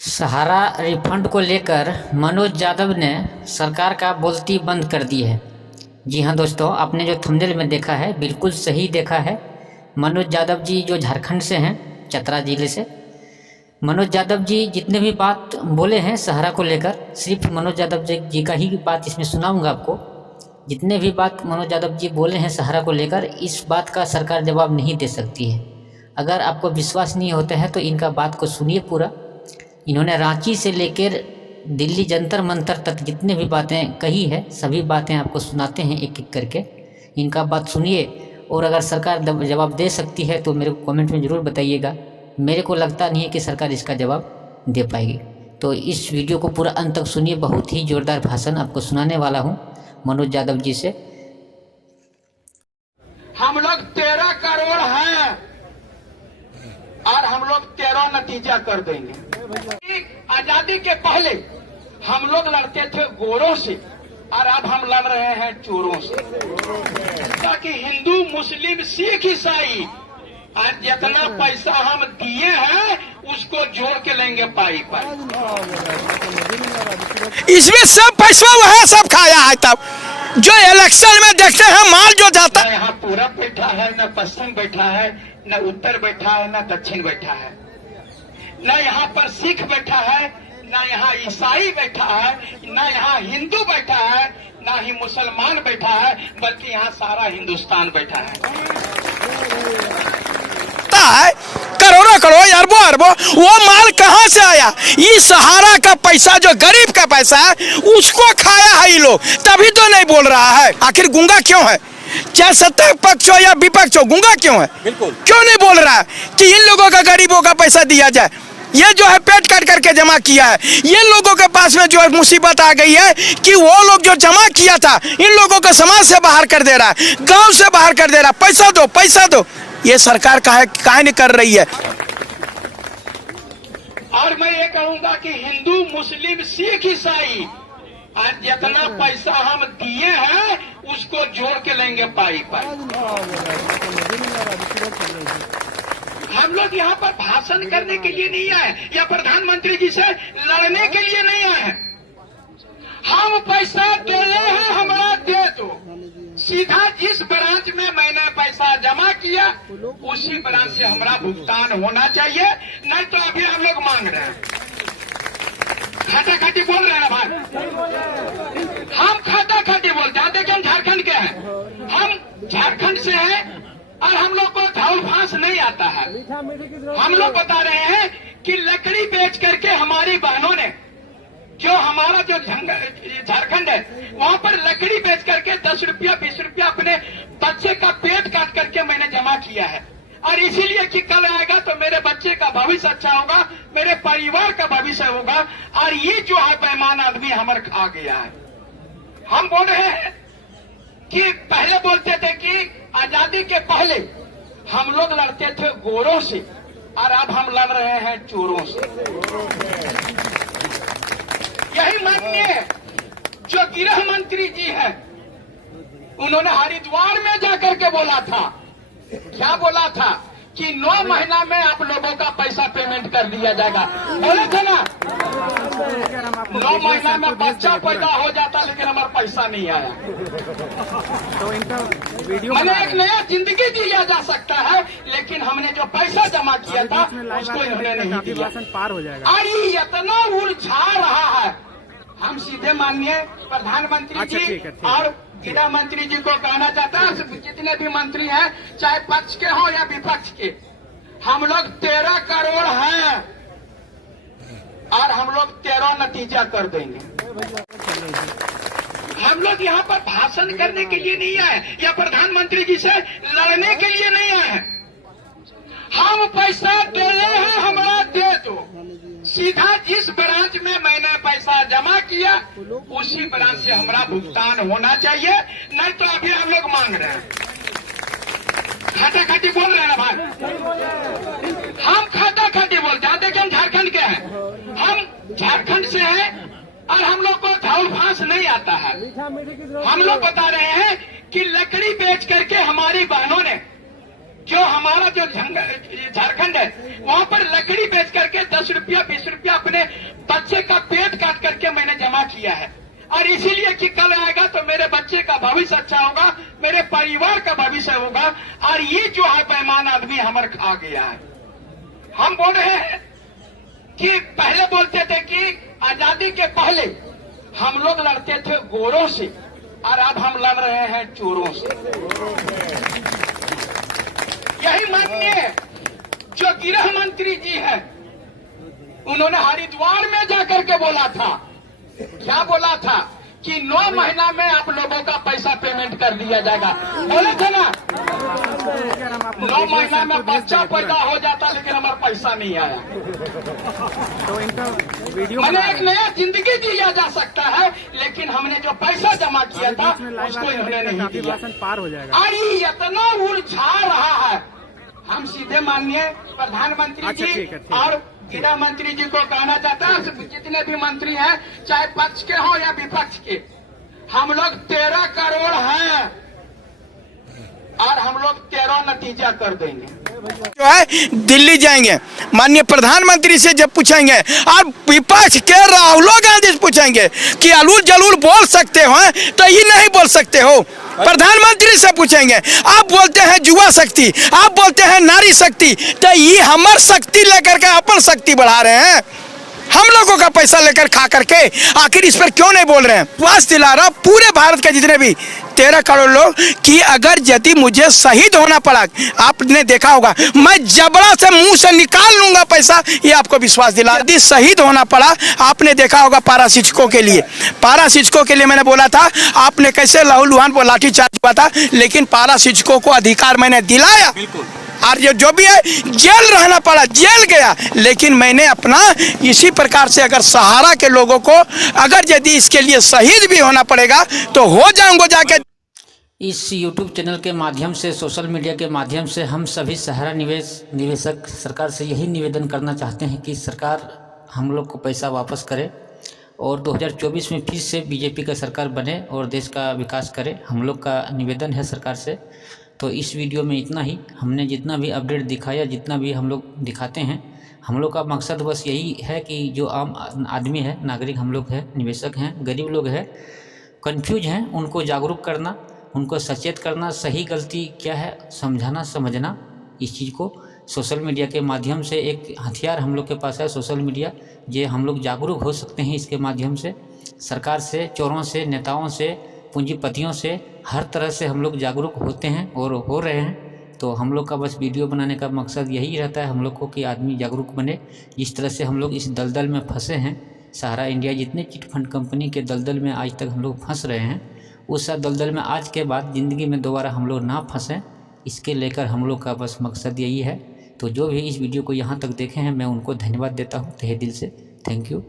सहारा refund को लेकर मनोज यादव ने सरकार का बोलती बंद कर दी है। जी हाँ दोस्तों, आपने जो थंबनेल में देखा है बिल्कुल सही देखा है। मनोज यादव जी जो झारखंड से हैं, चतरा जिले से, मनोज यादव जी जितने भी बात बोले हैं सहारा को लेकर, सिर्फ मनोज यादव जी का ही बात इसमें सुनाऊंगा आपको। जितने भी बात मनोज यादव जी बोले हैं सहारा को लेकर, इस बात का सरकार जवाब नहीं दे सकती है। अगर आपको विश्वास नहीं होता है तो इनका बात को सुनिए पूरा। इन्होंने रांची से लेकर दिल्ली जंतर मंतर तक जितने भी बातें कही है, सभी बातें आपको सुनाते हैं एक एक करके। इनका बात सुनिए, और अगर सरकार जवाब दे सकती है तो मेरे को कमेंट में ज़रूर बताइएगा। मेरे को लगता नहीं है कि सरकार इसका जवाब दे पाएगी। तो इस वीडियो को पूरा अंत तक सुनिए, बहुत ही ज़ोरदार भाषण आपको सुनाने वाला हूँ मनोज यादव जी से। हम लोग 13 करोड़ हैं और हम लोग 13 नतीजा कर देंगे। आजादी के पहले हम लोग लड़ते थे गोरों से और अब हम लड़ रहे हैं चोरों से, ताकि हिंदू मुस्लिम सिख ईसाई आज जितना पैसा हम दिए हैं उसको जोड़ के लेंगे पाई पाई। इसमें सब पैसा वह सब खाया है। तब जो इलेक्शन में देखते हैं माल जो जाता है, यहाँ पूरब बैठा है, न पश्चिम बैठा है, न उत्तर बैठा है, न दक्षिण बैठा है, न यहाँ पर सिख बैठा है, न यहाँ ईसाई बैठा है, न यहाँ हिंदू बैठा है, न ही मुसलमान बैठा है, बल्कि यहाँ सारा हिंदुस्तान बैठा है करोड़ों करोड़ अरबों अरबों। वो माल कहाँ से आया? ये सहारा का पैसा, जो गरीब का पैसा है, उसको खाया है ये लोग। तभी तो नहीं बोल रहा है। आखिर गूंगा क्यों है? चाहे सत्ता पक्ष हो या विपक्ष हो, गूंगा क्यों है? बिल्कुल क्यों नहीं बोल रहा है कि इन लोगों का, गरीबों का पैसा दिया जाए? ये जो है पेट काट करके जमा किया है। ये लोगों के पास में जो है मुसीबत आ गई है कि वो लोग जो जमा किया था, इन लोगों को समाज से बाहर कर दे रहा है, गांव से बाहर कर दे रहा है। पैसा दो, पैसा दो। ये सरकार काहे नहीं कर रही है? और मैं ये कहूंगा कि हिंदू मुस्लिम सिख ईसाई आज जितना पैसा हम दिए हैं उसको जोड़ के लेंगे पाई पाई। हम लोग यहाँ पर भाषण करने के लिए नहीं आए या प्रधानमंत्री जी से लड़ने के लिए नहीं आए हैं। हम पैसा दे रहे हैं, हमारा दे दो। सीधा जिस ब्रांच में मैंने पैसा जमा किया उसी ब्रांच से हमारा भुगतान होना चाहिए, नहीं तो अभी हम लोग मांग रहे हैं। खाता खाटी बोल रहे हैं ना भाई, हम खाता खाटी बोल जाते हैं कि हम झारखंड के हैं, हम झारखंड से हैं और हम लोग को धौल फांस नहीं आता है। हम लोग बता रहे हैं कि लकड़ी बेच करके हमारी बहनों ने, जो हमारा जो झारखंड है वहां पर लकड़ी बेच करके 10 रुपया 20 रुपया अपने बच्चे का पेट काट करके मैंने जमा किया है। और इसीलिए कि कल आएगा तो मेरे बच्चे का भविष्य अच्छा होगा, मेरे परिवार का भविष्य होगा। और ये जो है बेईमान आदमी हमारे खा गया है। हम बोल रहे हैं कि पहले बोलते थे कि आजादी के पहले हम लोग लड़ते थे गोरों से और अब हम लड़ रहे हैं चोरों से। यही माननीय जो गृह मंत्री जी हैं, उन्होंने हरिद्वार में जाकर के बोला था, क्या बोला था कि 9 महीना में आप लोगों का पैसा पेमेंट कर दिया जाएगा। बोले थे ना, 9 महीना में बच्चा पैदा हो जाता, लेकिन हमारा पैसा नहीं आया। तो इनका वीडियो मैंने एक नया जिंदगी दिया जा सकता है, लेकिन हमने जो पैसा जमा किया था उसको इन्होंने नहीं दिया। पार हो जाएगा। और ये इतना उलझा रहा है। हम सीधे माननीय प्रधानमंत्री जी और गृह मंत्री जी को कहना चाहता है, जितने भी मंत्री हैं, चाहे पक्ष के हों या विपक्ष के, हम लोग 13 करोड़ हैं और हम लोग 13 नतीजा कर देंगे। हम लोग यहाँ पर भाषण करने के लिए नहीं आए या प्रधानमंत्री जी से लड़ने के लिए नहीं आए हैं। हम पैसा दे रहे हैं, हमारा दे दो। सीधा जिस ब्रांच में मैंने पैसा जमा किया उसी ब्रांच से हमारा भुगतान होना चाहिए, नहीं तो अभी हम लोग मांग रहे हैं। खाता खाटी बोल रहे हैं ना भाई, हम खाता खाटी बोल जाते हैं कि हम झारखंड के हैं, हम झारखंड से हैं और हम लोग को धौल फांस नहीं आता है। हम लोग बता रहे हैं कि लकड़ी बेच करके हमारी बहनों ने, जो हमारा जो झारखंड है वहां पर लकड़ी बेच करके 10 रुपया 20 रुपया अपने बच्चे का पेट काट करके मैंने जमा किया है, और इसीलिए कि कल आएगा तो मेरे बच्चे का भविष्य अच्छा होगा, मेरे परिवार का भविष्य होगा। और ये जो है बेईमान आदमी हमर खा गया है। हम बोल रहे हैं कि पहले बोलते थे कि आजादी के पहले हम लोग लड़ते थे गोरों से, और अब हम लड़ रहे हैं चोरों से। यही माननीय जो गृह मंत्री जी हैं, उन्होंने हरिद्वार में जाकर के बोला था, क्या बोला था कि 9 महीना में आप लोगों का पैसा पेमेंट कर दिया जाएगा। बोले थे ना, 9 महीना में बच्चा पैदा हो जाता, लेकिन हमारा पैसा नहीं आया। तो इनका वीडियो मैंने एक नया जिंदगी दिया जा सकता है, लेकिन हमने जो पैसा जमा किया था उसको इन्होंने नहीं दिया। पार हो जाएगा। और ये इतना उलझा रहा है। हम सीधे माननीय प्रधानमंत्री अच्छा, जी ठीक है। और गृह मंत्री जी को कहना चाहता है, जितने भी मंत्री हैं, चाहे पक्ष के हो या विपक्ष के, हम लोग 13 करोड़ हैं और हम लोग 13 नतीजा कर देंगे। जो है दिल्ली जाएंगे, माननीय प्रधानमंत्री से जब पूछेंगे और विपक्ष के राहुल गांधी से पूछेंगे कि अलूल जलूल बोल सकते हो तो ये नहीं बोल सकते हो। प्रधानमंत्री से पूछेंगे, आप बोलते हैं युवा शक्ति, आप बोलते हैं नारी शक्ति, तो ये हमार शक्ति लेकर के अपन शक्ति बढ़ा रहे हैं। हम लोगों का पैसा लेकर खा करके आखिर इस पर क्यों नहीं बोल रहे हैं। विश्वास दिला रहा पूरे भारत के जितने भी 13 करोड़ लोग कि अगर यदि मुझे शहीद होना पड़ा, आपने देखा होगा मैं जबड़ा से मुंह से निकाल लूंगा पैसा, ये आपको विश्वास दिला। यदि शहीद होना पड़ा, आपने देखा होगा पारा शिक्षकों के लिए, पारा शिक्षकों के लिए मैंने बोला था, आपने कैसे लहूलुहान पर लाठीचार्ज हुआ था, लेकिन पारा शिक्षकों को अधिकार मैंने दिलाया। और जो भी है जेल रहना पड़ा, जेल गया, लेकिन मैंने अपना इसी प्रकार से अगर सहारा के लोगों को अगर यदि इसके लिए शहीद भी होना पड़ेगा तो हो जाऊंगा जाके। इस YouTube चैनल के माध्यम से, सोशल मीडिया के माध्यम से हम सभी सहारा निवेशक सरकार से यही निवेदन करना चाहते हैं कि सरकार हम लोग को पैसा वापस करे और 2024 में फिर से बीजेपी का सरकार बने और देश का विकास करे। हम लोग का निवेदन है सरकार से। तो इस वीडियो में इतना ही। हमने जितना भी अपडेट दिखाया, जितना भी हम लोग दिखाते हैं, हम लोग का मकसद बस यही है कि जो आम आदमी है, नागरिक हम लोग हैं, निवेशक हैं, गरीब लोग हैं, कंफ्यूज हैं, उनको जागरूक करना, उनको सचेत करना, सही गलती क्या है समझाना, समझना। इस चीज़ को सोशल मीडिया के माध्यम से एक हथियार हम लोग के पास है सोशल मीडिया, जे हम लोग जागरूक हो सकते हैं इसके माध्यम से। सरकार से, चोरों से, नेताओं से, पूंजीपतियों से, हर तरह से हम लोग जागरूक होते हैं और हो रहे हैं। तो हम लोग का बस वीडियो बनाने का मकसद यही रहता है हम लोग को कि आदमी जागरूक बने। जिस तरह से हम लोग इस दलदल में फंसे हैं, सहारा इंडिया जितने चिट फंड कंपनी के दलदल में आज तक हम लोग फंस रहे हैं, उस दलदल में आज के बाद ज़िंदगी में दोबारा हम लोग ना फंसें, इसके लेकर हम लोग का बस मकसद यही है। तो जो भी इस वीडियो को यहाँ तक देखे हैं, मैं उनको धन्यवाद देता हूँ तहे दिल से। Thank you.